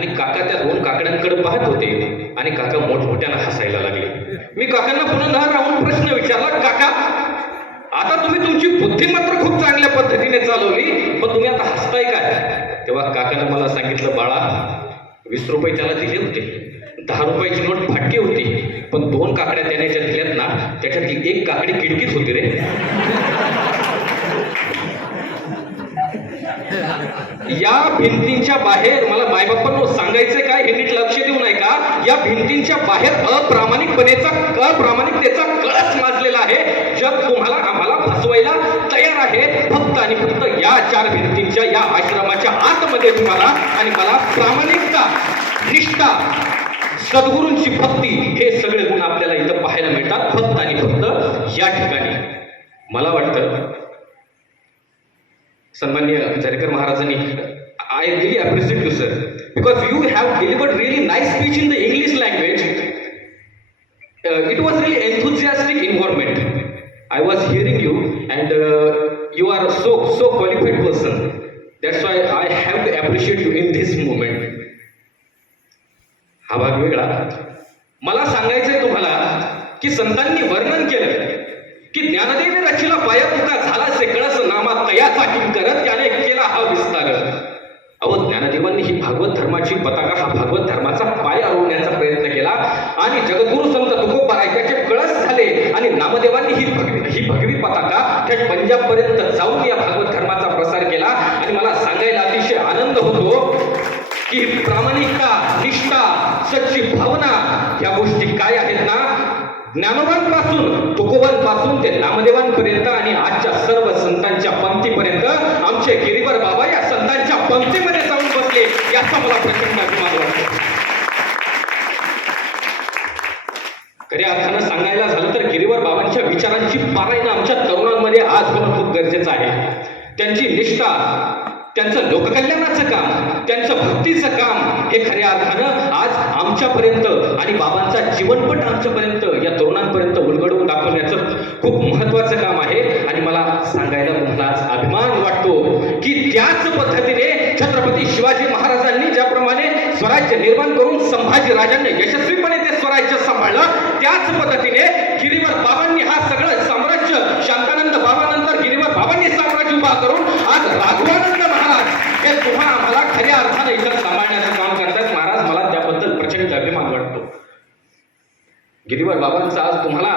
आणि काका त्या दोन काकड्यांकडे पाहत होते आणि काका मोठमोठ्यानं हसायला लागले. मी काकांना पुन्हा राहून प्रश्न विचारला, काका आता तुम्ही तुमची बुद्धी मात्र खूप चांगल्या पद्धतीने चालवली, पण तुम्ही आता हसताय काय? तेव्हा काकानं मला सांगितलं, बाळा 20 रुपये त्याला दिले होते, 10 रुपयाची नोट फाटकी होती, पण 2 काकड्या त्याने ज्या दिल्यात ना त्याच्यातली 1 काकडी खिडकीत होती रे. या भिंतींच्या बाहेर मला मायबापांनो सांगायचंय काय, हे नीट लक्ष देऊ नये का, या भिंतींच्या बाहेर अप्रामाणिकतेचा कळस माजलेला आहे. जग तुम्हाला आम्हाला फसवायला तयार आहे. फक्त आणि फक्त या 4 भिंतींच्या या आश्रमाच्या आतमध्ये तुम्हाला आणि मला प्रामाणिकता, निष्ठा, सद्गुरूंची भक्ती हे सगळे गुण आपल्याला इथं पाहायला मिळतात फक्त आणि फक्त या ठिकाणी. मला वाटतं सन्माननीय झरेकर महाराजांनी, I really appreciate you, sir, because you have delivered really nice speech in the English language. It was really enthusiastic environment. I was hearing you, and you are so qualified person. That's why I have to appreciate you in this moment. हा भाग वेगळा. मला सांगायचंय तुम्हाला की संतांनी वर्णन केलं की ज्ञानदेवी रचिला पाया तुका झाला से कळस नामा तयाचा किंकरत त्याने केला हा विस्तार. अहो ज्ञानदेवांनी ही भागवत धर्माची पताका, हा भागवत धर्माचा पाया रोवण्याचा प्रयत्न केला आणि जगद्गुरु संत तुकोबाराय त्याचे कळस झाले आणि नामदेवांनी ही भगवी पताका थेट पंजाब पर्यंत जाऊन या भागवत धर्माचा प्रसार केला. आणि मला सांगायला अतिशय आनंद होतो की प्रामाणिकता, निष्ठा, सच्ची भावना या गोष्टी काय आहेत ना, ज्ञानोबांपासून तुकोबांपासून ते नामदेवांपर्यंत आणि आजच्या सर्व संतांच्या पंक्तीपर्यंत आमचे गिरीवर बाबा या संतांच्या पंक्तीमध्ये जाऊन बसले, याचा मला प्रचंड अभिमान वाटतो. खऱ्या अर्थानं सांगायला झालं तर गिरीवर बाबांच्या विचारांची पारायण आमच्या तरुणांमध्ये आज होणं खूप गरजेचं आहे. त्यांची निष्ठा, त्यांचं लोककल्याणाचं काम, त्यांचं भक्तीचं काम हे खऱ्या अर्थानं आज आमच्यापर्यंत आणि बाबांचा जीवनपट आमच्यापर्यंत या तरुणांपर्यंत उलगडवून दाखवण्याचं खूप महत्वाचं काम आहे. आणि मला सांगायला तुम्हाला आज अभिमान वाटतो की त्याच पद्धतीने छत्रपती शिवाजी महाराजांनी ज्याप्रमाणे स्वराज्य निर्माण करून संभाजी राजांनी यशस्वीपणे ते स्वराज्य सांभाळलं, त्याच पद्धतीने गिरीवर बाबांनी हा सगळं